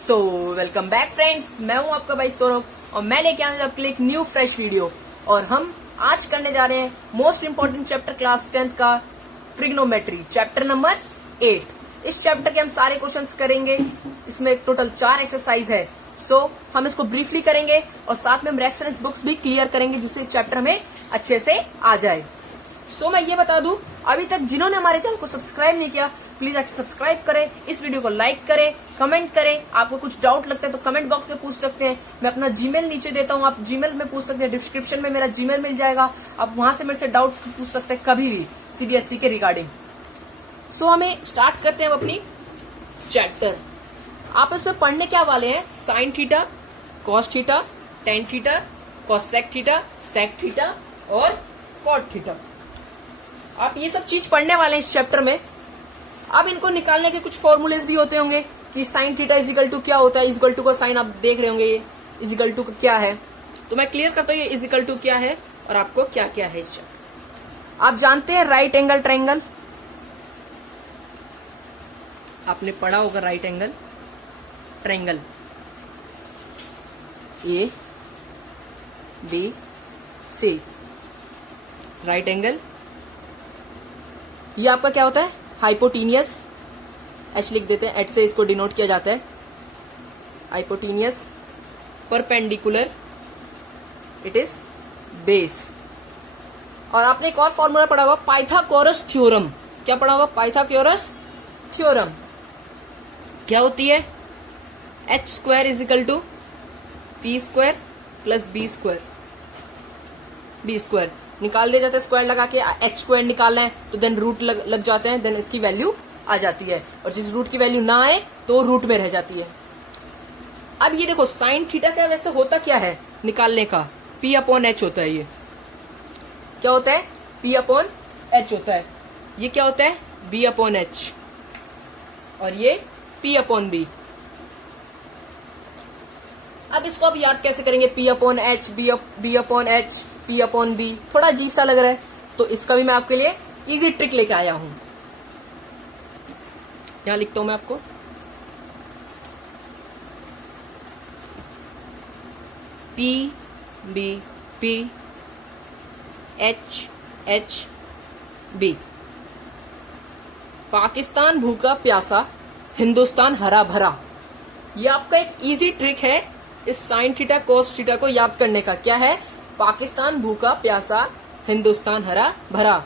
So welcome back friends, मैं हूं आपका भाई सौरभ और मैं लेके आया हूं आपके लिए एक न्यू फ्रेश वीडियो। और हम आज करने जा रहे हैं most important chapter class 10th का ट्रिग्नोमेट्री चैप्टर नंबर 8। इस चैप्टर के हम सारे क्वेश्चंस करेंगे। इसमें टोटल 4 एक्सरसाइज है। सो हम इसको ब्रीफली करेंगे और साथ में हम रेफरेंस बुक्स भी क्लियर करेंगे जिससे चैप्टर हमें अच्छे से आ जाए। सो मैं ये बता दूं, अभी तक जिन्होंने हमारे चैनल को सब्सक्राइब नहीं किया प्लीज आके सब्सक्राइब करें, इस वीडियो को लाइक करें, कमेंट करें। आपको कुछ डाउट लगता है तो कमेंट बॉक्स में पूछ सकते हैं। मैं अपना जीमेल नीचे देता हूं, आप जीमेल में पूछ सकते हैं। डिस्क्रिप्शन में मेरा जीमेल मिल जाएगा, आप वहां से मेरे से डाउट पूछ सकते हैं कभी भी सीबीएसई के रिगार्डिंग। सो हमें स्टार्ट करते हैं अपनी चैप्टर। आप इसमें पढ़ने क्या वाले हैं? Sine theta, cos theta, tan theta, cosec theta, sec theta और कॉट थीटा। आप ये सब चीज पढ़ने वाले हैं इस चैप्टर में। अब इनको निकालने के कुछ फॉर्मूलेस भी होते होंगे कि साइन थीटा इजिकल टू क्या होता है। इजिकल टू का साइन आप देख रहे होंगे, ये इजिकल टू क्या है। तो मैं क्लियर करता हूँ ये इजिकल टू क्या है और आपको क्या क्या है इस चैप्टर। आप जानते हैं राइट एंगल ट्रायंगल, आपने पढ़ा होगा right angle triangle A B C. Right angle ये आपका क्या होता है? हाइपोटीनियस, एच लिख देते हैं, एच से इसको डिनोट किया जाता है। Hypotenuse, perpendicular, it is base. और आपने एक और फॉर्मूला पढ़ा होगा पाइथागोरस थ्योरम। क्या पढ़ा होगा? पाइथागोरस थ्योरम क्या होती है? H square is equal to P square plus B square. B square निकाल दिया जाता है, स्क्वायर लगा के एच स्क्वायर निकालना है तो देन रूट लग जाते हैं, देन इसकी वैल्यू आ जाती है। और जिस रूट की वैल्यू ना आए तो रूट में रह जाती है। अब ये देखो साइन थीटा का वैसे होता क्या है निकालने का? पी अपॉन एच होता है। ये क्या होता है? पी अपॉन एच होता है। ये क्या होता है? बी अपॉन एच और ये पी अपॉन बी। अब इसको आप याद कैसे करेंगे? P upon H, B upon H, P upon B. थोड़ा अजीब सा लग रहा है तो इसका भी मैं आपके लिए इजी ट्रिक लेके आया हूं। यहां लिखता हूं मैं आपको, P B P H H B. Pakistan भूखा प्यासा, हिंदुस्तान हरा भरा। ये आपका एक इजी ट्रिक है इस साइन थीटा कोस थीटा को याद करने का। क्या है? पाकिस्तान भूखा प्यासा, हिंदुस्तान हरा भरा।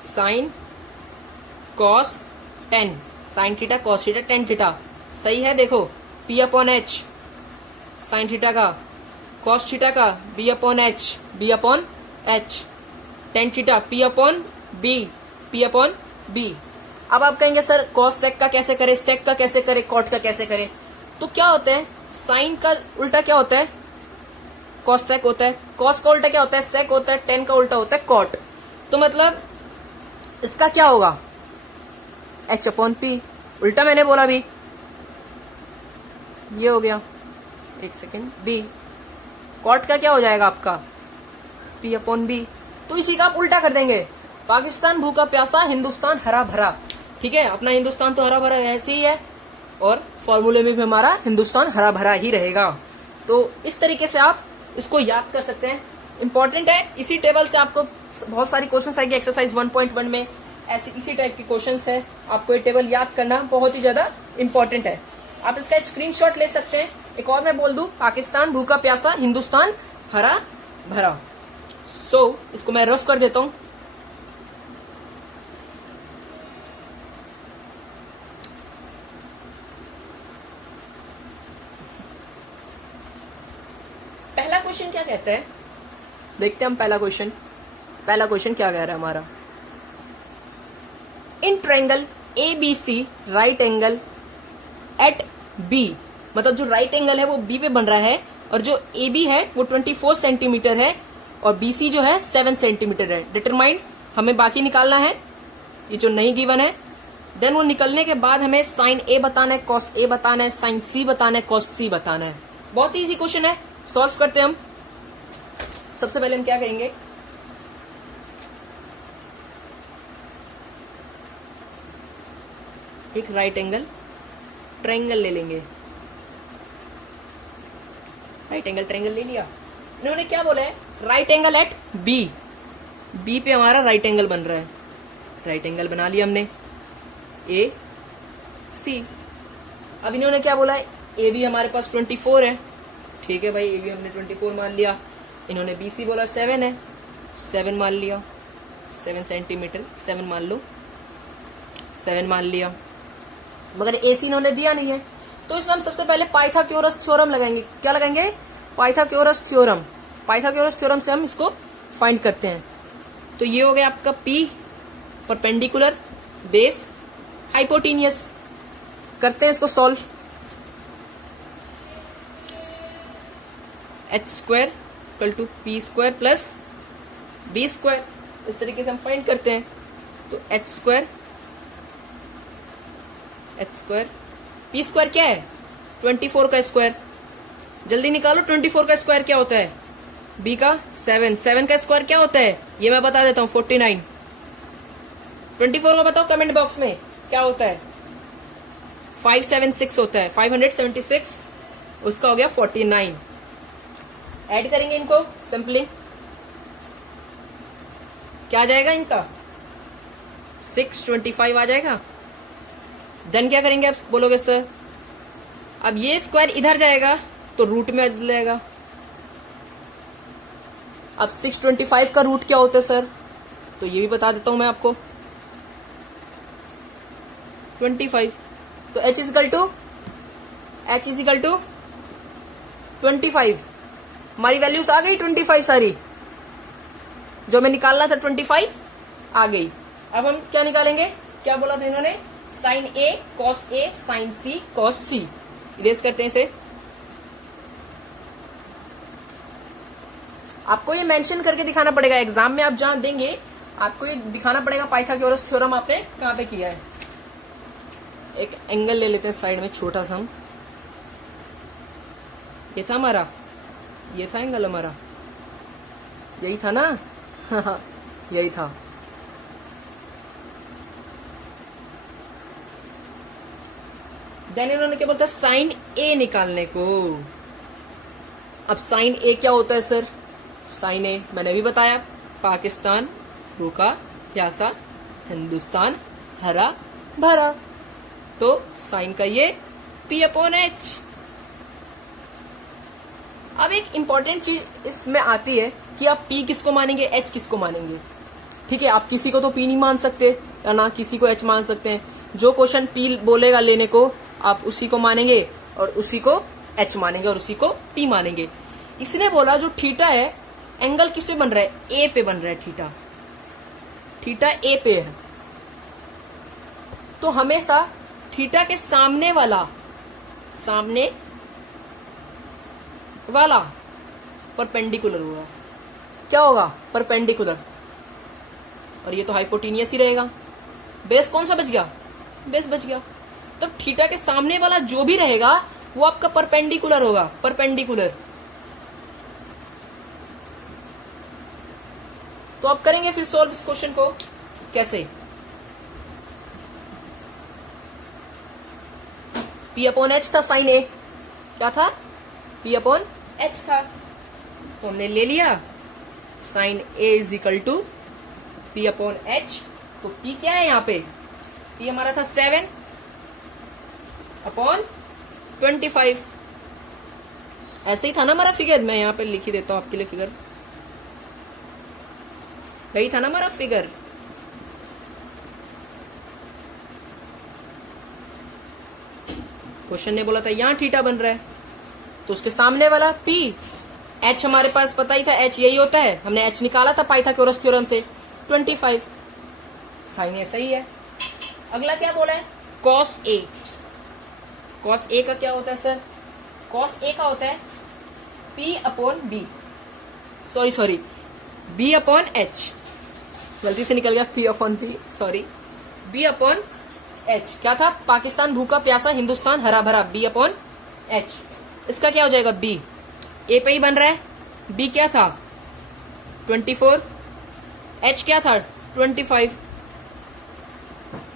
Sine cos tan, sine theta cos theta tan theta. सही है? देखो P upon H sine theta का, कॉस थीटा का B upon H, B upon H, tan theta P upon B, P upon B. अब आप कहेंगे सर कॉस सेक का कैसे करे, सेक का कैसे करे, कॉट का कैसे करे? तो क्या होता है? साइन का उल्टा क्या होता है? कॉस सेक होता है। कॉस का उल्टा क्या होता है? सेक होता है। टेन का उल्टा होता है कॉट। तो मतलब इसका क्या होगा? H upon P. उल्टा मैंने बोला भी, ये हो गया। एक सेकेंड, बी। कॉट का क्या हो जाएगा आपका? P upon B. तो इसी का आप उल्टा कर देंगे। पाकिस्तान भूखा प्यासा, हिंदुस्तान हरा भरा। ठीक है, अपना हिंदुस्तान तो हरा भरा ऐसे ही है और फॉर्मूले में भी हमारा हिंदुस्तान हरा भरा ही रहेगा। तो इस तरीके से आप इसको याद कर सकते हैं। इंपॉर्टेंट है, इसी टेबल से आपको बहुत सारी क्वेश्चंस आएगी। एक्सरसाइज 1.1 में ऐसे इसी टाइप के क्वेश्चंस है। आपको ये टेबल याद करना बहुत ही ज्यादा इंपॉर्टेंट है। आप इसका स्क्रीनशॉट ले सकते हैं। एक और मैं बोल दूं, पाकिस्तान भूखा प्यासा, हिंदुस्तान हरा भरा। सो इसको मैं रफ कर देता हूं। पहला क्वेश्चन क्या कहता है, देखते हैं हम। पहला क्वेश्चन क्या कह रहा है हमारा? In triangle A B C right angle at B. मतलब जो राइट एंगल है वो बी पे बन रहा है और जो ए बी है वो 24 सेंटीमीटर है और बी सी जो है 7 सेंटीमीटर है। डिटरमाइंड हमें बाकी निकालना है, ये जो नहीं गिवन है। देन वो निकलने के बाद हमें साइन ए बताना है, कॉस ए बताना है, साइन सी बताना है, कॉस सी बताना है। बहुत ही इजी क्वेश्चन है, सॉल्व करते हैं हम। सबसे पहले हम क्या करेंगे? एक राइट एंगल ट्रायंगल ले लेंगे। राइट एंगल ट्रायंगल ले लिया। इन्होंने क्या बोला है, right angle at B, B पे हमारा राइट एंगल बन रहा है, राइट एंगल बना लिया हमने ए सी। अब इन्होंने क्या बोला है, ए बी हमारे पास 24 है, ठीक है भाई ए बी हमने 24 मान लिया। इन्होंने बी सी बोला 7 है, 7 मान लिया, 7 सेंटीमीटर 7 मान लो, 7 मान लिया। मगर ए सी इन्होंने दिया नहीं है, तो इसमें हम सबसे पहले पाइथागोरस थ्योरम लगाएंगे। क्या लगाएंगे, पाइथागोरस थ्योरम। पाइथागोरस थ्योरम से हम इसको फाइंड करते हैं। तो ये हो गया आपका P परपेंडिकुलर बेस हाइपोटेनियस। करते हैं इसको solve. h square equal to P square plus B square, इस तरीके से हम फाइंड करते हैं। तो h स्क्वायर पी स्क्वायर क्या है, 24 का स्क्वायर। जल्दी निकालो 24 का स्क्वायर क्या होता है, b का 7 का स्क्वायर क्या होता है, ये मैं बता देता हूँ 49। 24 का बताओ कमेंट बॉक्स में क्या होता है, 576 होता है, 576 उसका हो गया 49। ऐड करेंगे इनको सिंपली, क्या आ जाएगा इनका 625 आ जाएगा। देन क्या करेंगे आप बोलोगे सर, अब ये स्क्वायर इधर जाएगा तो रूट में बदल जाएगा। अब 625 का रूट क्या होता है सर, तो ये भी बता देता हूं मैं आपको 25। तो h इजिकल टू 25। हमारी वैल्यूज आ गई 25 सारी, जो मैं निकालना था 25 आ गई। अब हम क्या निकालेंगे, क्या बोला था इन्होंने, sign A cos A sign C cos C. Erase करते हैं इसे। आपको ये मेंशन करके दिखाना पड़ेगा एग्जाम में, आप जहां देंगे आपको ये दिखाना पड़ेगा पाइथागोरस थ्योरम आपने कहां पे किया है। एक एंगल ले लेते हैं साइड में छोटा सा हम, ये था हमारा, ये था एंगल हमारा, यही था ना यही था। देन इन्होंने क्या बोलता है, साइन ए निकालने को। अब साइन ए क्या होता है सर, साइन ए मैंने भी बताया, पाकिस्तान रूखा प्यासा हिंदुस्तान हरा भरा, तो साइन का ये P/H। अब एक इंपॉर्टेंट चीज इसमें आती है कि आप P किसको मानेंगे, H किसको मानेंगे। ठीक है, आप किसी को तो P नहीं मान सकते या ना किसी को H मान सकते हैं। जो क्वेश्चन P बोलेगा लेने को आप उसी को मानेंगे और उसी को H मानेंगे और उसी को P मानेंगे। इसने बोला जो थीटा है एंगल किस पे बन रहा है, ए पे बन रहा है, थीटा ए पे है, तो हमेशा थीटा के सामने वाला परपेंडिकुलर होगा। क्या होगा, परपेंडिकुलर। और ये तो हाइपोटेनियस ही रहेगा। बेस कौन सा बच गया, बेस बच गया। तो थीटा के सामने वाला जो भी रहेगा वो आपका परपेंडिकुलर होगा, परपेंडिकुलर। तो आप करेंगे फिर सॉल्व इस क्वेश्चन को कैसे, P/H था साइन ए, क्या था P/H था, तो हमने ले लिया sine A is equal to P/H। तो P क्या है यहाँ पे, P हमारा था 7/25। ऐसे ही था ना हमारा फिगर, मैं यहाँ पे लिख ही देता हूं आपके लिए फिगर, यही था ना हमारा फिगर। क्वेश्चन ने बोला था यहां थीटा बन रहा है, तो उसके सामने वाला P, H हमारे पास पता ही था, H यही होता है, हमने H निकाला था पाइथागोरस थ्योरम से 25। साइन ए सही है। अगला क्या बोला है, कॉस ए। कॉस ए का क्या होता है सर, कॉस ए का होता है P/B, सॉरी B/H, गलती से निकल गया P/B, सॉरी B/H। क्या था, पाकिस्तान भूखा प्यासा हिंदुस्तान हरा भरा, B/H। इसका क्या हो जाएगा, B ए पे ही बन रहा है, B क्या था 24, H क्या था 25,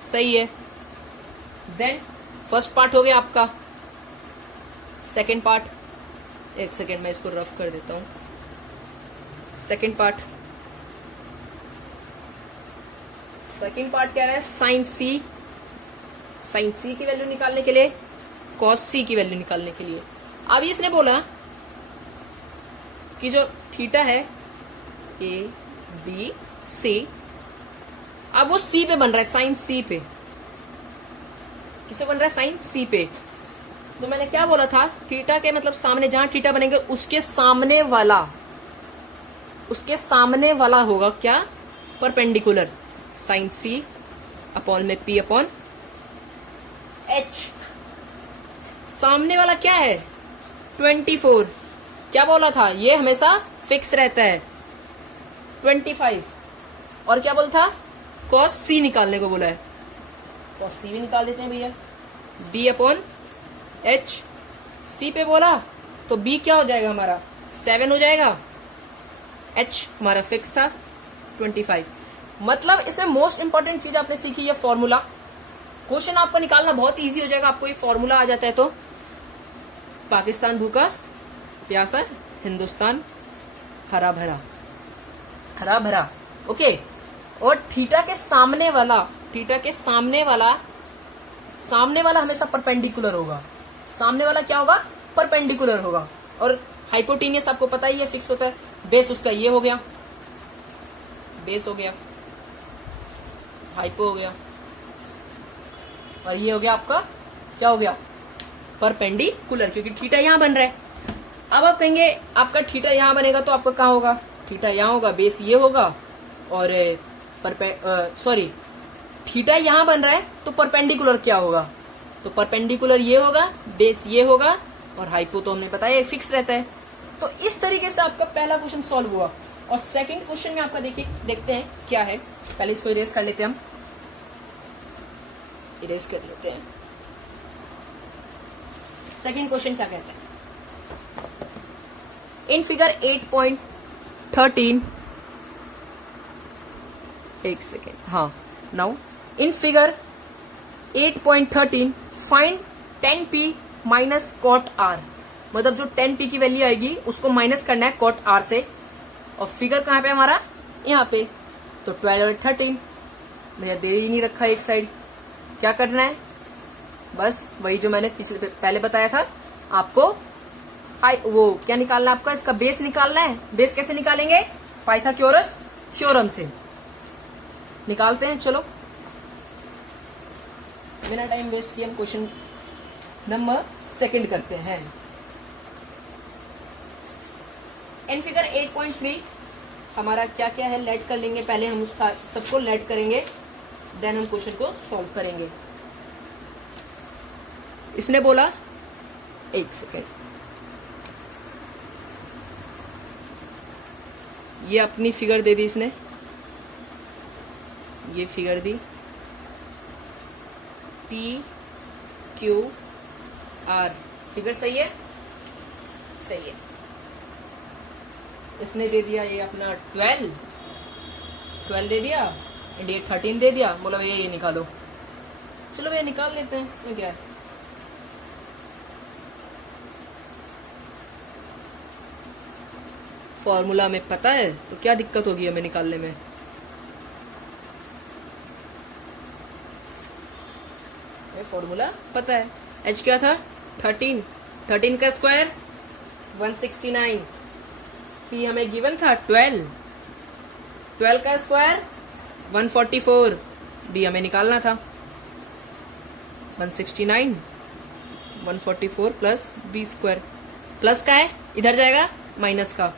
सही है। देन फर्स्ट पार्ट हो गया आपका, सेकेंड पार्ट एक सेकेंड मैं इसको रफ कर देता हूँ। सेकेंड पार्ट क्या है, साइन सी की वैल्यू निकालने के लिए, कॉस सी की वैल्यू निकालने के लिए। अब इसने बोला कि जो थीटा है ए बी सी, अब वो सी पे बन रहा है, साइन सी पे। किसे बन रहा है, साइन सी पे। तो मैंने क्या बोला था, थीटा के मतलब सामने, जहां थीटा बनेंगे उसके सामने वाला होगा क्या, परपेंडिकुलर, साइन सी अपॉन में पी अपॉन एच। सामने वाला क्या है, 24। क्या बोला था, ये हमेशा फिक्स रहता है 25। और क्या बोला था, कॉस सी निकालने को बोला है, कॉस सी भी निकाल देते हैं भैया, बी अपॉन एच। सी पे बोला तो बी क्या हो जाएगा हमारा, 7 हो जाएगा, एच हमारा फिक्स था 25। मतलब इसमें मोस्ट इंपॉर्टेंट चीज आपने सीखी है फॉर्मूला। क्वेश्चन आपको निकालना बहुत इजी हो जाएगा, आपको ये फॉर्मूला आ जाता है तो। पाकिस्तान भूखा प्यासा, हिंदुस्तान हरा भरा, ओके। और थीटा के सामने वाला हमेशा परपेंडिकुलर होगा। सामने वाला क्या होगा, परपेंडिकुलर होगा। और हाइपोटेनियस आपको पता ही है, फिक्स होता है। बेस उसका ये हो गया, बेस हो गया, हाइपो हो गया, और ये हो गया आपका, क्या हो गया, परपेंडिकुलर, क्योंकि थीटा यहां बन रहा है। अब आप कहेंगे आपका थीटा यहां बनेगा तो आपका कहां होगा, थीटा यहां होगा, बेस ये होगा, और थीटा यहां बन रहा है तो परपेंडिकुलर क्या होगा, तो परपेंडिकुलर ये होगा, बेस ये होगा, और हाइपो तो हमने बताया फिक्स रहता है। तो इस तरीके से आपका पहला क्वेश्चन सॉल्व हुआ। और सेकंड क्वेश्चन में आपका देखते हैं क्या है। पहले इसको इरेज कर लेते हैं, हम इरेज कर लेते हैं। सेकंड क्वेश्चन क्या कहता है, इन फिगर 8.13, एक सेकेंड, हाँ, now in figure 8.13 find 10p minus cot R. मतलब जो 10p की वैल्यू आएगी उसको माइनस करना है कॉट आर से। और फिगर कहां पे हमारा, यहाँ पे। तो 12 और 13 भैया दे ही नहीं रखा एक साइड। क्या करना है, बस वही जो मैंने पहले बताया था आपको, वो क्या निकालना है आपका, इसका बेस निकालना है। बेस कैसे निकालेंगे, पाइथागोरस थ्योरम से निकालते हैं। चलो बिना टाइम वेस्ट किए हम क्वेश्चन नंबर सेकंड करते हैं। इन फिगर 8.3 हमारा क्या क्या है, लेट कर लेंगे। पहले हम सबको लेट करेंगे, देन हम क्वेश्चन को सॉल्व करेंगे। इसने बोला, एक सेकेंड, ये अपनी फिगर दे दी इसने, ये फिगर दी P Q R, फिगर सही है, सही है। इसने दे दिया ये अपना 12 दे दिया, एंड ये 13 दे दिया। बोला भैया ये निकालो। चलो भैया निकाल लेते हैं, इसमें क्या है। फॉर्मूला में पता है तो क्या दिक्कत होगी हमें निकालने में। फॉर्मूला पता है, h क्या था, 13 का स्क्वायर 169, p हमें गिवन था 12 का स्क्वायर 144, b हमें निकालना था 169, 144 प्लस b स्क्वायर। प्लस का है, इधर जाएगा माइनस का।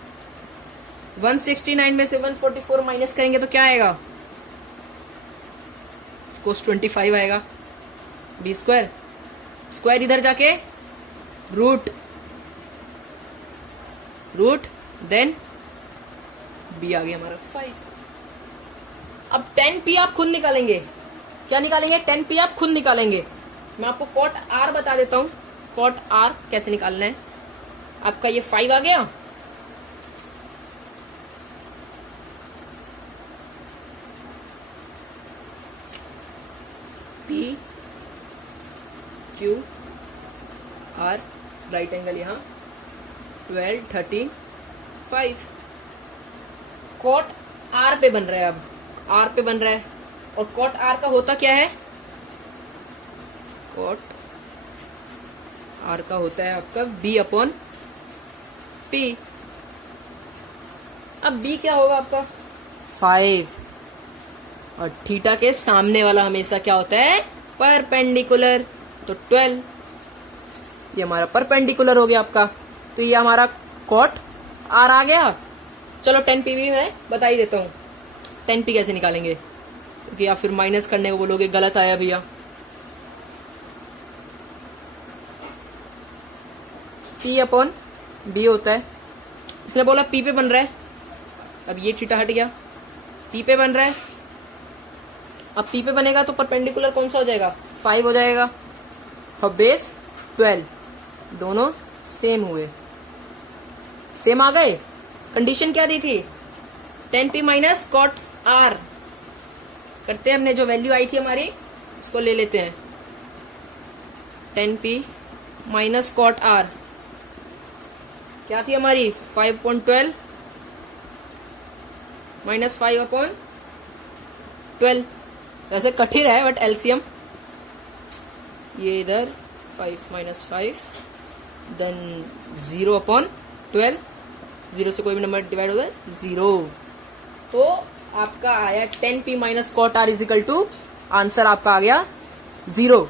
169 में से 144 माइनस करेंगे तो क्या आएगा, कोस 25 आएगा। बी स्क्वायर, स्क्वायर इधर जाके रूट देन बी आ गया हमारा 5। अब 10p आप खुद निकालेंगे। क्या निकालेंगे, 10p आप खुद निकालेंगे। मैं आपको कॉट आर बता देता हूं, कॉट आर कैसे निकालना है। आपका ये 5 आ गया, P Q R, right angle यहां 12, 35। कॉट आर पे बन रहा है, अब आर पे बन रहा है, और कॉट आर का होता क्या है? कॉट आर का होता है आपका बी अपॉन पी। अब बी क्या होगा आपका? 5, और थीटा के सामने वाला हमेशा क्या होता है? परपेंडिकुलर, तो 12। ये हमारा परपेंडिकुलर हो गया आपका, तो ये हमारा कॉट आर आ गया। चलो 10p भी मैं बता ही देता हूँ 10p कैसे निकालेंगे, क्योंकि आप फिर माइनस करने को बोलोगे गलत आया भैया। p अपॉन b होता है, इसने बोला p पे बन रहा है, अब ये थीटा हट गया, p पे बन रहा है। अब p पे बनेगा तो परपेंडिकुलर कौन सा हो जाएगा? 5 हो जाएगा, और बेस 12, दोनों सेम हुए, सेम आ गए। कंडीशन क्या दी थी? 10p माइनस कॉट आर करते हैं, हमने जो वैल्यू आई थी हमारी उसको ले लेते हैं। 10p माइनस कॉट आर क्या थी हमारी? 5/12 माइनस 5/12। वैसे कठिन है बट एलसीएम, ये इधर 5 माइनस 5 देन 0/12, 0 से कोई भी नंबर डिवाइड होगा 0, तो आपका आया 10p minus cot R is equal to, answer आपका आ गया 0।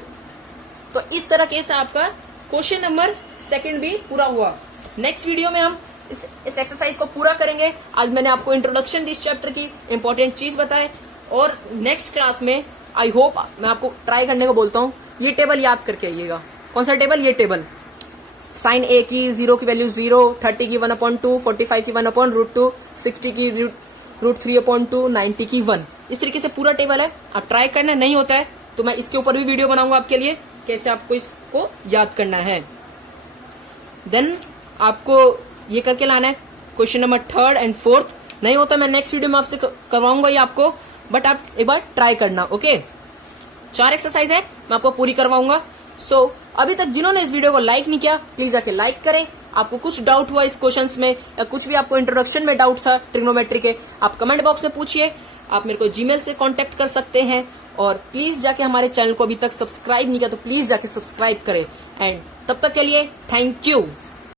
तो इस तरीके से आपका क्वेश्चन नंबर 2 भी पूरा हुआ। नेक्स्ट वीडियो में हम इस एक्सरसाइज को पूरा करेंगे। आज मैंने आपको इंट्रोडक्शन दी इस चैप्टर की, इंपॉर्टेंट चीज बताए, और नेक्स्ट क्लास में आई होप मैं आपको ट्राई करने को बोलता हूँ, ये टेबल याद करके आइएगा। कौन सा टेबल? ये टेबल, साइन ए की 0 की वैल्यू 0, 30 की 1/2, 45 की 1/√2, 60 की √3/2, 90 की 1। इस तरीके से पूरा टेबल है, आप ट्राई करना। नहीं होता है तो मैं इसके ऊपर भी वीडियो बनाऊंगा आपके लिए, कैसे आपको इसको याद करना है। देन आपको ये करके लाना है क्वेश्चन नंबर 3 और 4। नहीं होता मैं नेक्स्ट वीडियो में आपसे करवाऊंगा ये आपको, बट आप एक बार ट्राई करना। ओके, 4 एक्सरसाइज है, मैं आपको पूरी करवाऊंगा। सो अभी तक जिन्होंने इस वीडियो को लाइक नहीं किया, प्लीज जाके लाइक करें। आपको कुछ डाउट हुआ इस क्वेश्चंस में, या कुछ भी आपको इंट्रोडक्शन में डाउट था ट्रिग्नोमेट्री के, आप कमेंट बॉक्स में पूछिए। आप मेरे को जीमेल से कांटेक्ट कर सकते हैं, और प्लीज जाके हमारे चैनल को अभी तक सब्सक्राइब नहीं किया तो प्लीज जाके सब्सक्राइब करें। एंड तब तक के लिए थैंक यू।